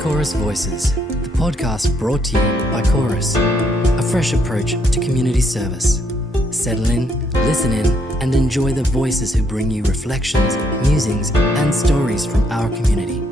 Chorus Voices, the podcast brought to you by Chorus, a fresh approach to community service. Settle in, listen in, and enjoy the voices who bring you reflections, musings, and stories from our community.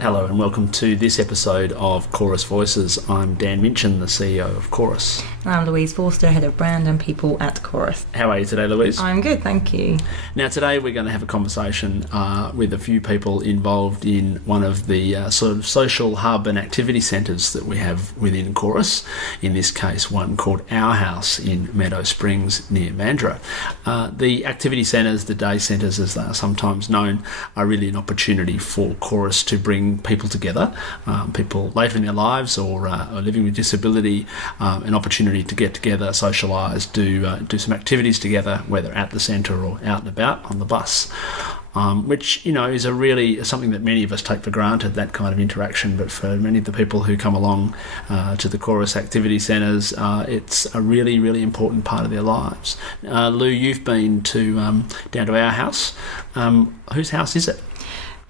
Hello and welcome to this episode of Chorus Voices. I'm Dan Minchin, the CEO of Chorus. I'm Louise Forster, Head of Brand and People at Chorus. How are you today, Louise? I'm good, thank you. Now today we're going to have a conversation with a few people involved in one of the sort of social hub and activity centres that we have within Chorus. In this case, one called Our House in Meadow Springs near Mandurah. The activity centres, the day centres as they are sometimes known, are really an opportunity for Chorus to bring people together, people later in their lives or living with disability, an opportunity to get together, socialise, do some activities together, whether at the centre or out and about on the bus. Which, you know, is something that many of us take for granted, that kind of interaction, but for many of the people who come along to the Chorus activity centres, it's a really, really important part of their lives. Lou, you've been down to Our House. Whose house is it?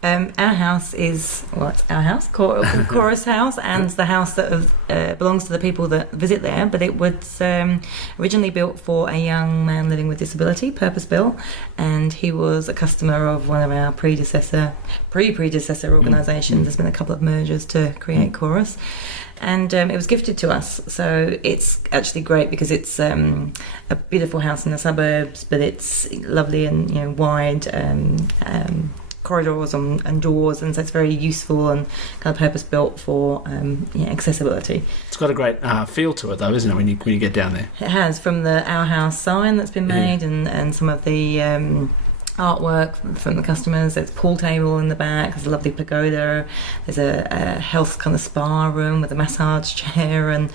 Our house is, it's our house, Chorus House, and the house that belongs to the people that visit there, but it was originally built for a young man living with disability, purpose-built, and he was a customer of one of our pre-predecessor organisations. There's been a couple of mergers to create Chorus. And it was gifted to us, so it's actually great because it's a beautiful house in the suburbs, but it's lovely and wide corridors and doors, and so it's very useful and kind of purpose built for accessibility. It's got a great feel to it though, isn't it, when you get down there? It has, from the Our House sign that's been made and some of the artwork from the customers. There's a pool table in the back, there's a lovely pagoda, there's a health kind of spa room with a massage chair, and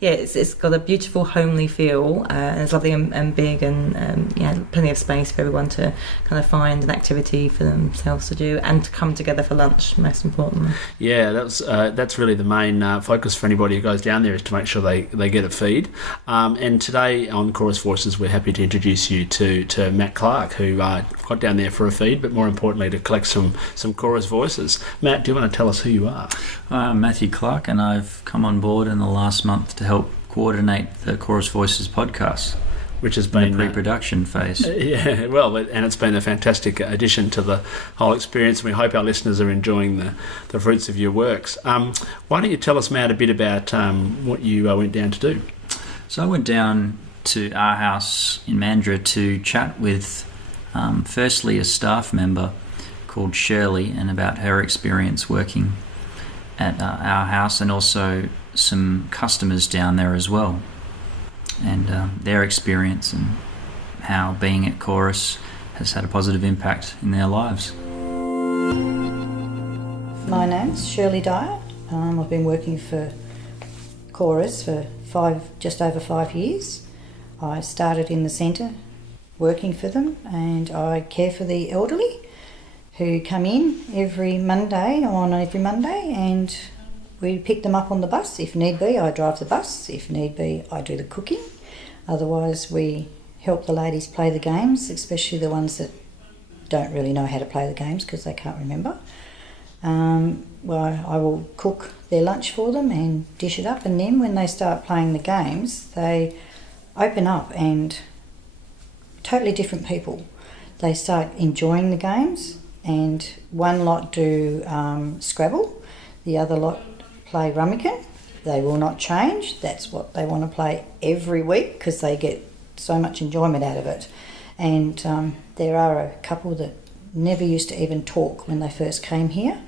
it's got a beautiful homely feel, and it's lovely and big, and plenty of space for everyone to kind of find an activity for themselves to do and to come together for lunch, most importantly. Yeah, that's really the main focus for anybody who goes down there, is to make sure they get a feed. And today on Chorus Voices, we're happy to introduce you to Matt Clark, who got down there for a feed, but more importantly to collect some Chorus voices. Matt, do you want to tell us who you are? I'm Matthew Clark, and I've come on board in the last month to help coordinate the Chorus Voices podcast, which has been the pre-production phase. And it's been a fantastic addition to the whole experience, and we hope our listeners are enjoying the fruits of your works. Why don't you tell us, Matt, a bit about what you went down to do? So I went down to Our House in Mandurah to chat with firstly a staff member called Shirley, and about her experience working at Our House, and also some customers down there as well, and their experience and how being at Chorus has had a positive impact in their lives. My name's Shirley Dyer. I've been working for Chorus for just over 5 years. I started in the centre working for them, and I care for the elderly who come in every Monday, and we pick them up on the bus. If need be, I drive the bus. If need be, I do the cooking. Otherwise, we help the ladies play the games, especially the ones that don't really know how to play the games because they can't remember. I will cook their lunch for them and dish it up, and then when they start playing the games, they open up and totally different people. They start enjoying the games, and one lot do Scrabble, the other lot play Rummikub. They will not change. That's what they want to play every week because they get so much enjoyment out of it. And there are a couple that never used to even talk when they first came here.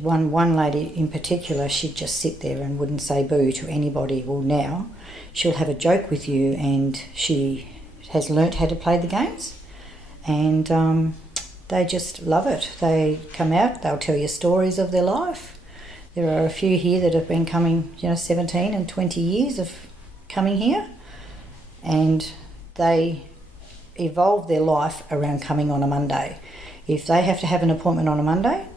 One lady in particular, she'd just sit there and wouldn't say boo to anybody. Well, now she'll have a joke with you, and she has learnt how to play the games, and they just love it. They come out, they'll tell you stories of their life. There are a few here that have been coming 17 and 20 years of coming here, and they evolve their life around coming on a Monday. If they have to have an appointment on a Monday,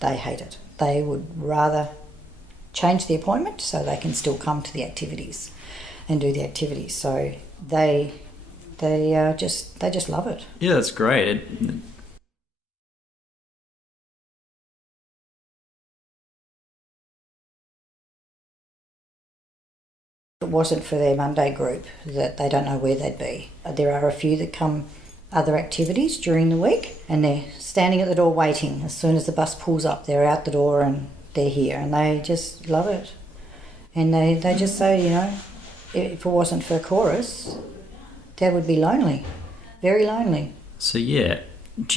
they hate it. They would rather change the appointment so they can still come to the activities. and do the activities. So they just love it. Yeah, that's great. If it wasn't for their Monday group, that they don't know where they'd be. There are a few that come other activities during the week, and they're standing at the door waiting. As soon as the bus pulls up, they're out the door and they're here, and they just love it. And they just say, you know, if it wasn't for Chorus, Dad would be lonely, very lonely. So yeah, would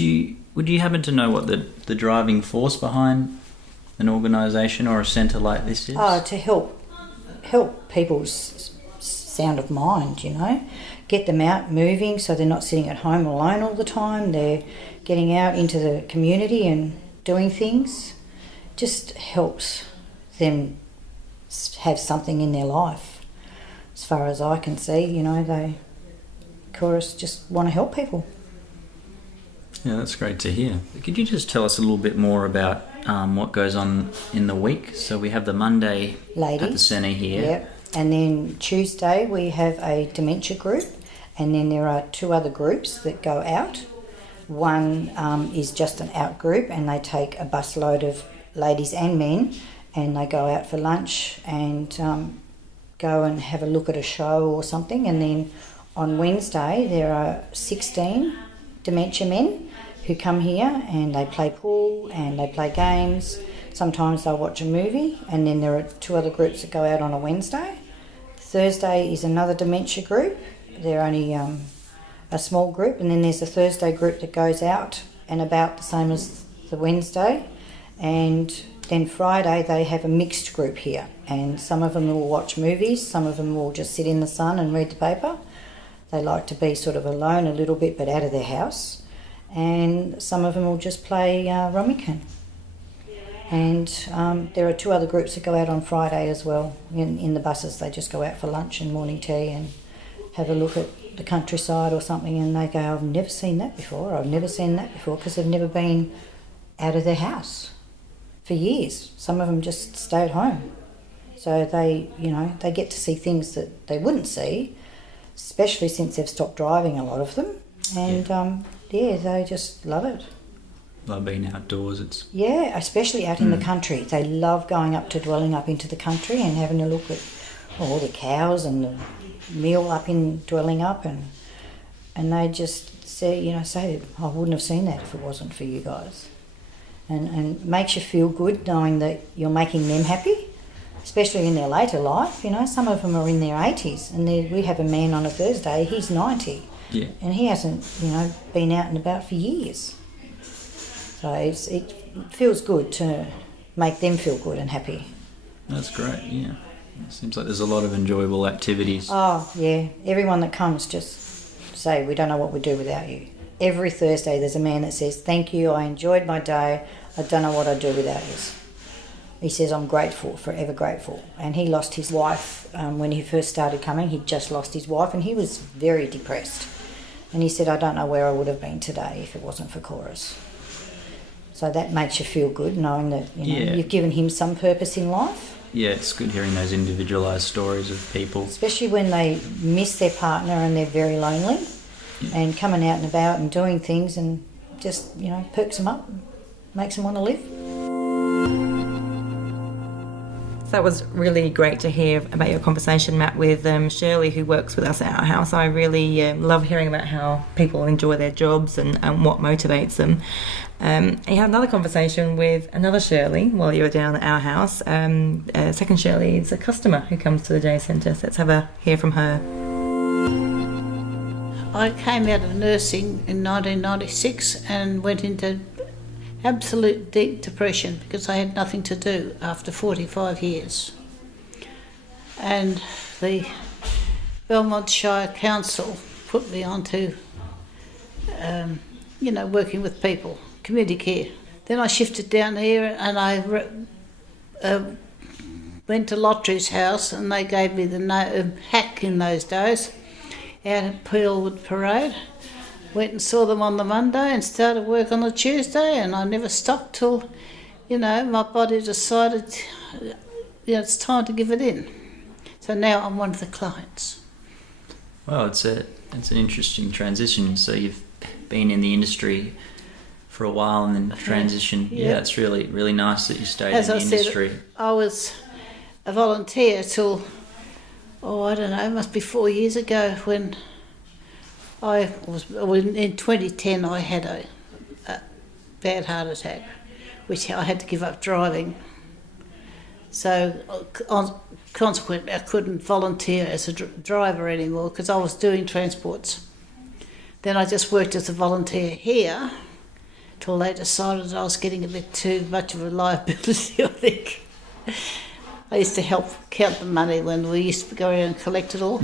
you happen to know what the driving force behind an organisation or a centre like this is? Oh, to help people's sound of mind, you know, get them out moving so they're not sitting at home alone all the time. They're getting out into the community and doing things. Just helps them have something in their life. As far as I can see, you know, Chorus just want to help people. Yeah, that's great to hear. Could you just tell us a little bit more about what goes on in the week? So we have the Monday Ladies. at the centre here. Yep. And then Tuesday we have a dementia group, and then there are 2 other groups that go out. One is just an out group, and they take a busload of ladies and men, and they go out for lunch and go and have a look at a show or something. And then on Wednesday there are 16 dementia men who come here, and they play pool and they play games. Sometimes they'll watch a movie, and then there are 2 other groups that go out on a Wednesday. Thursday is another dementia group. They're only a small group, and then there's a Thursday group that goes out and about the same as the Wednesday. And then Friday they have a mixed group here, and some of them will watch movies, some of them will just sit in the sun and read the paper. They like to be sort of alone a little bit but out of their house. And some of them will just play Romican. And there are 2 other groups that go out on Friday as well. In the buses, they just go out for lunch and morning tea and have a look at the countryside or something, and they go, I've never seen that before, because they've never been out of their house for years. Some of them just stay at home. So they get to see things that they wouldn't see, especially since they've stopped driving, a lot of them. And they just love it. Love being outdoors. Yeah, especially out in the country. They love going up to Dwelling Up into the country and having a look at all the cows and the meal up in Dwelling Up, and they just say, I wouldn't have seen that if it wasn't for you guys. And makes you feel good knowing that you're making them happy, especially in their later life. Some of them are in their 80s, and we have a man on a Thursday, he's 90. Yeah. And he hasn't, been out and about for years. So it feels good to make them feel good and happy. That's great, yeah. It seems like there's a lot of enjoyable activities. Oh, yeah. Everyone that comes just say, we don't know what we'd do without you. Every Thursday there's a man that says, thank you, I enjoyed my day, I don't know what I'd do without you. He says, I'm grateful, forever grateful. And he lost his wife when he first started coming. He'd just lost his wife, and he was very depressed. And he said, I don't know where I would have been today if it wasn't for Chorus. So that makes you feel good, knowing that you've given him some purpose in life. Yeah, it's good hearing those individualised stories of people. Especially when they miss their partner and they're very lonely, and coming out and about and doing things and just, perks them up, makes them want to live. So that was really great to hear about your conversation, Matt, with Shirley, who works with us at our house. I really love hearing about how people enjoy their jobs and what motivates them. You had another conversation with another Shirley while you were down at our house. Second Shirley is a customer who comes to the day centre, so let's hear from her. I came out of nursing in 1996 and went into absolute deep depression because I had nothing to do after 45 years. And the Belmont Shire Council put me onto, working with people, community care. Then I shifted down here and I went to Lottry's house, and they gave me the hack in those days out at Peelwood Parade. Went and saw them on the Monday and started work on the Tuesday, and I never stopped till, my body decided, it's time to give it in. So So now I'm one of the clients. Well, it's an interesting transition. So you've been in the industry for a while and then transition. Yeah, it's really, really nice that you stayed in the industry. Said, I was a volunteer till, I don't know, it must be 4 years ago when in 2010 I had a bad heart attack, which I had to give up driving. So consequently I couldn't volunteer as a driver anymore because I was doing transports. Then I just worked as a volunteer here till they decided I was getting a bit too much of a liability, I think. I used to help count the money when we used to go around and collect it all.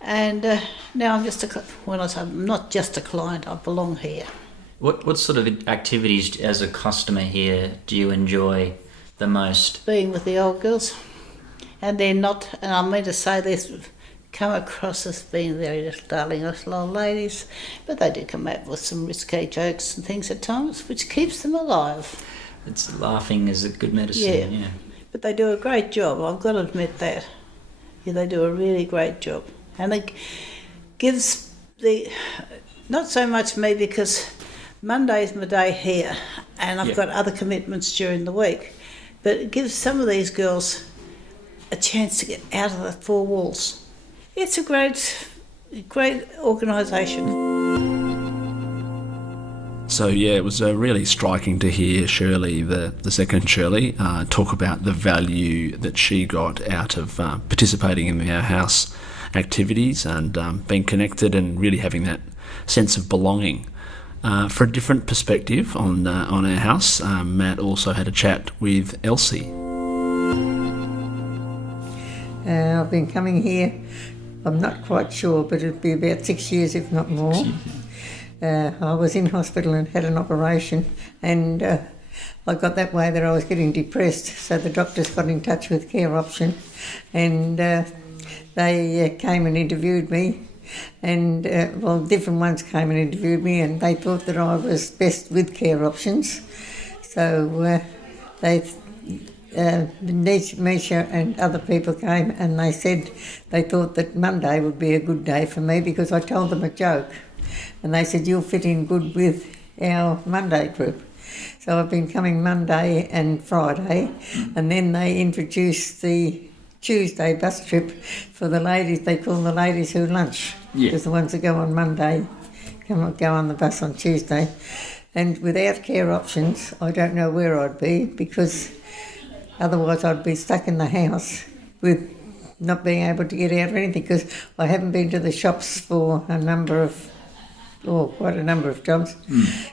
And now I'm I'm not just a client, I belong here. What sort of activities as a customer here do you enjoy the most? Being with the old girls. And they're not, and I mean to say this, come across as being very little darling little old ladies, but they do come out with some risque jokes and things at times, which keeps them alive. It's laughing is a good medicine, yeah. But they do a great job, I've got to admit that. Yeah, they do a really great job. And it gives not so much me because Monday's my day here and I've got other commitments during the week, but it gives some of these girls a chance to get out of the four walls. It's a great organisation. So yeah, it was really striking to hear Shirley, the second Shirley, talk about the value that she got out of participating in the Our House activities and being connected and really having that sense of belonging. For a different perspective on Our House, Matt also had a chat with Elsie. I've been coming here, I'm not quite sure, but it'll be about 6 years, if not more. I was in hospital and had an operation, and I got that way that I was getting depressed, so the doctors got in touch with Care Option, and they came and interviewed me, and different ones came and interviewed me, and they thought that I was best with Care Options, so Misha and other people came and they said they thought that Monday would be a good day for me because I told them a joke, and they said you'll fit in good with our Monday group. So I've been coming Monday and Friday, and then they introduced the Tuesday bus trip for the ladies. They call the ladies who lunch, because the ones that go on Monday go on the bus on Tuesday. And without Care Options, I don't know where I'd be, because otherwise I'd be stuck in the house with not being able to get out or anything, because I haven't been to the shops for quite a number of jobs.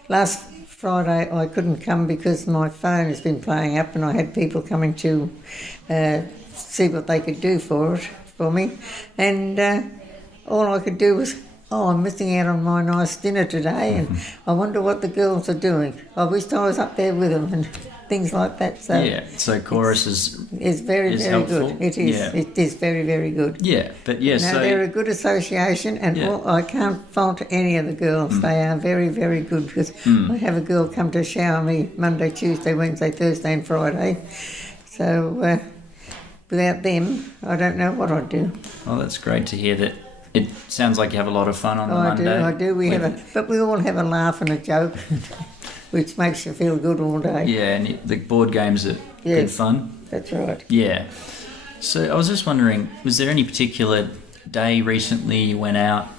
Last Friday I couldn't come because my phone has been playing up and I had people coming to see what they could do for me, and all I could do was, I'm missing out on my nice dinner today, and I wonder what the girls are doing. I wished I was up there with them and things like that. So Chorus is very, very helpful. good. It is. It is very, very good. Yeah, but yes, no, they're a good association, and I can't fault any of the girls. They are very, very good, because I have a girl come to shower me Monday, Tuesday, Wednesday, Thursday and Friday. So without them, I don't know what I'd do. Well, that's great to hear that. It sounds like you have a lot of fun on the Monday. I do. But we all have a laugh and a joke, which makes you feel good all day. Yeah, and the board games are good fun. That's right. Yeah. So I was just wondering, was there any particular day recently you went out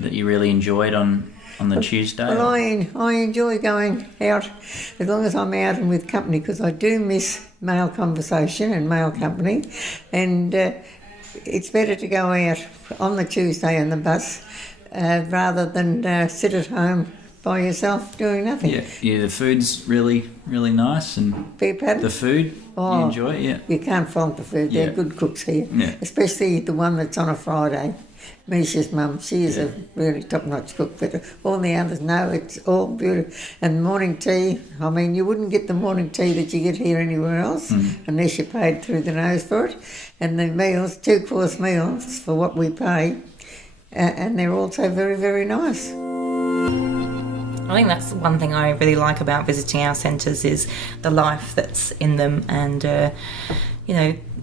that you really enjoyed on the Tuesday? Well, I enjoy going out as long as I'm out and with company, because I do miss male conversation and male company, and it's better to go out on the Tuesday in the bus rather than sit at home by yourself doing nothing. Yeah, the food's really, really nice, and the food you enjoy, You can't fault the food. They're good cooks here, especially the one that's on a Friday. Misha's mum, she is a really top-notch cook, but all the others, no, it's all beautiful. And morning tea, I mean, you wouldn't get the morning tea that you get here anywhere else unless you paid through the nose for it. And the meals, 2-course meals for what we pay, and they're also very, very nice. I think that's one thing I really like about visiting our centres is the life that's in them, and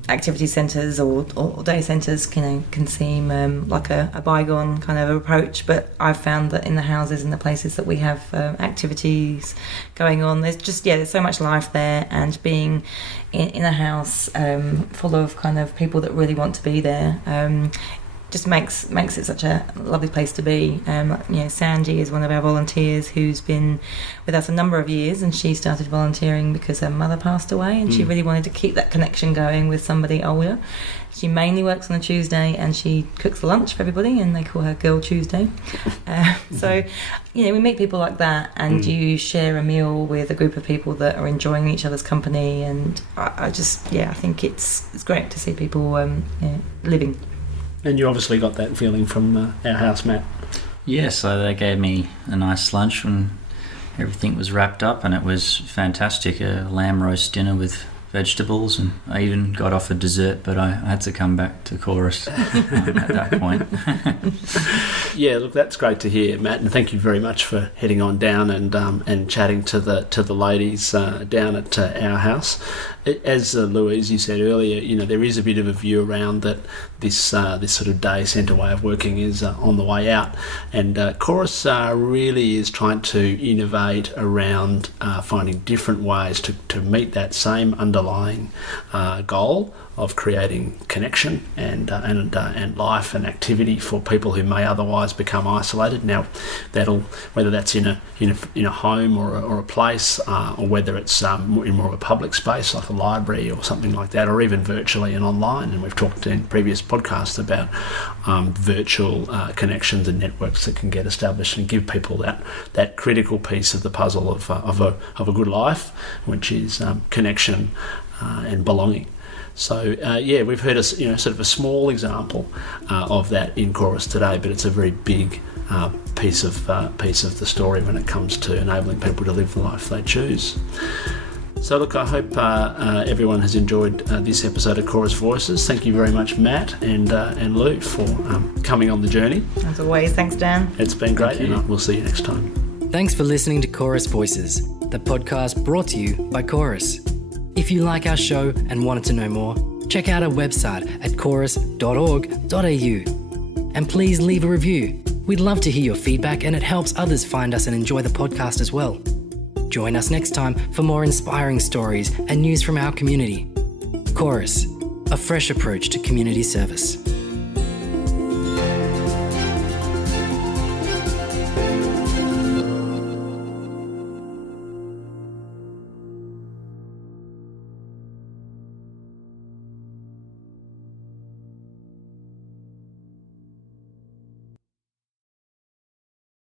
activity centres or day centres can seem like a bygone kind of approach, but I've found that in the houses and the places that we have activities going on, there's so much life there, and being in a house full of kind of people that really want to be there just makes it such a lovely place to be. Sandy is one of our volunteers who's been with us a number of years, and she started volunteering because her mother passed away, and she really wanted to keep that connection going with somebody older. She mainly works on a Tuesday, and she cooks lunch for everybody, and they call her Girl Tuesday. So we meet people like that, and you share a meal with a group of people that are enjoying each other's company, and I think it's great to see people living. And you obviously got that feeling from our house, Matt. Yeah, so they gave me a nice lunch when everything was wrapped up, and it was fantastic. A lamb roast dinner with vegetables, and I even got offered dessert, but I had to come back to Chorus at that point. Yeah, look, that's great to hear, Matt, and thank you very much for heading on down and chatting to the ladies down at our house. As Louise, you said earlier, there is a bit of a view around that this sort of day centre way of working is on the way out, and Chorus really is trying to innovate around finding different ways to meet that same underlying goal of creating connection and life and activity for people who may otherwise become isolated. Now, whether that's in a home or a place, or whether it's in more of a public space like a library or something like that, or even virtually and online. And we've talked in previous podcasts about virtual connections and networks that can get established and give people that critical piece of the puzzle of a good life, which is connection and belonging. So we've heard sort of a small example of that in Chorus today, but it's a very big piece of the story when it comes to enabling people to live the life they choose. So look, I hope everyone has enjoyed this episode of Chorus Voices. Thank you very much, Matt and Lou, for coming on the journey. As always, thanks, Dan. It's been great, and we'll see you next time. Thanks for listening to Chorus Voices, the podcast brought to you by Chorus. If you like our show and wanted to know more, check out our website at chorus.org.au. And please leave a review. We'd love to hear your feedback, and it helps others find us and enjoy the podcast as well. Join us next time for more inspiring stories and news from our community. Chorus, a fresh approach to community service.